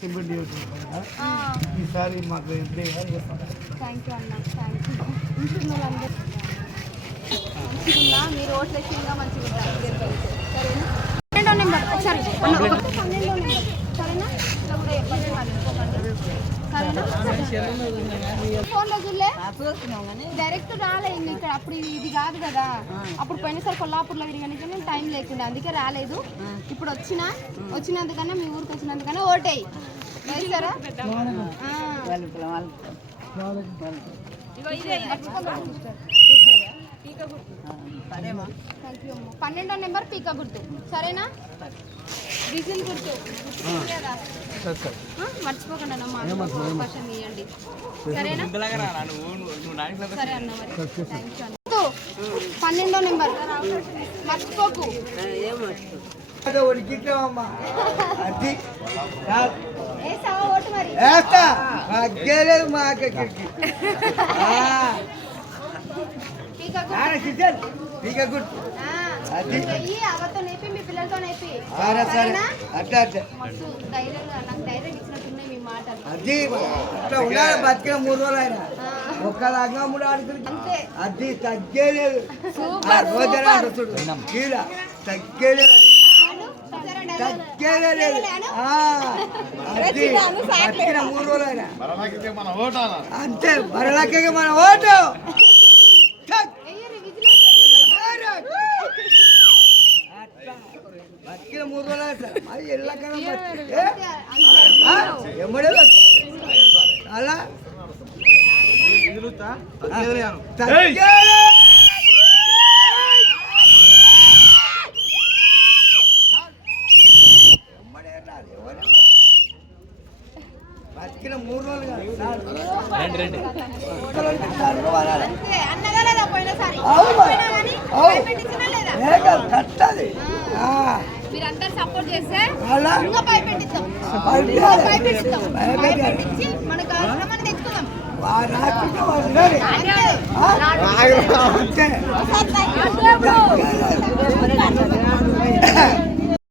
Cement ఈసారి మాకు thank you అన్న, థ్యాంక్ యూ. ఉంటున్నారు అందరు మంచిగా, మీరు ఓట్లు వేసిందిగా మంచిగా ఉంటారు. సరేనా? 12వ నెంబర్ ఒకసారి 12వ నెంబర్ సరేనా? ఇట్లా కూడా చెప్పండి మరి ఇంకొకటి. సరేనా? ఫోన్ రోజులే డైరెక్ట్ రాలే ఇక్కడ. అప్పుడు ఇది కాదు కదా, అప్పుడు పోయినసారి కొల్లాపూర్లో విరిగానికనే టైం లేకుండా అందుకే రాలేదు. ఇప్పుడు వచ్చినందుకన్నా మీ ఊరికి వచ్చినందుకన్నా ఓటేయి వేస్తారా? థ్యాంక్ యూ అమ్మ. 12వ నెంబర్ పీక గుర్తు సరేనా? డీజిల్ గుర్తు మర్చిపోకండి అన్న, మాకు అవకాశం ఇవ్వండి సరేనా? సరే అన్న మరి థ్యాంక్ యూ అన్న. 12వ నెంబర్ మర్చిపోకు. ఓటు మరి అవతో నేపి మీ పిల్లలతో నేపి ధైర్యంగా నాకు ధైర్యం ఇచ్చినట్టున్నాయి మీ మాటలు. అది అట్లా ఉండాలి. బతికిన 3 రోజులు ఆయన ఒక్కలాగా 3 ఆడుతుంది. అది తగ్గేలేదు. తగ్గేలేదు తగ్గేలేదు. బతికిన 3 రోజులు ఆయన అంతే. బరలకే మన ఓటు. బతికిన 3 రోజులు సార్ మరి ఎల్లకన్నా ఎమ్మడే అలా బతికిన 3 రోజులు కట్టాలి. మీరందరూ సపోర్ట్ చేస్తే ఇంకా భయపెట్టిస్తాం, భయపెట్టించి మనకు కావాల్సిన మనం తెచ్చుకుందాం.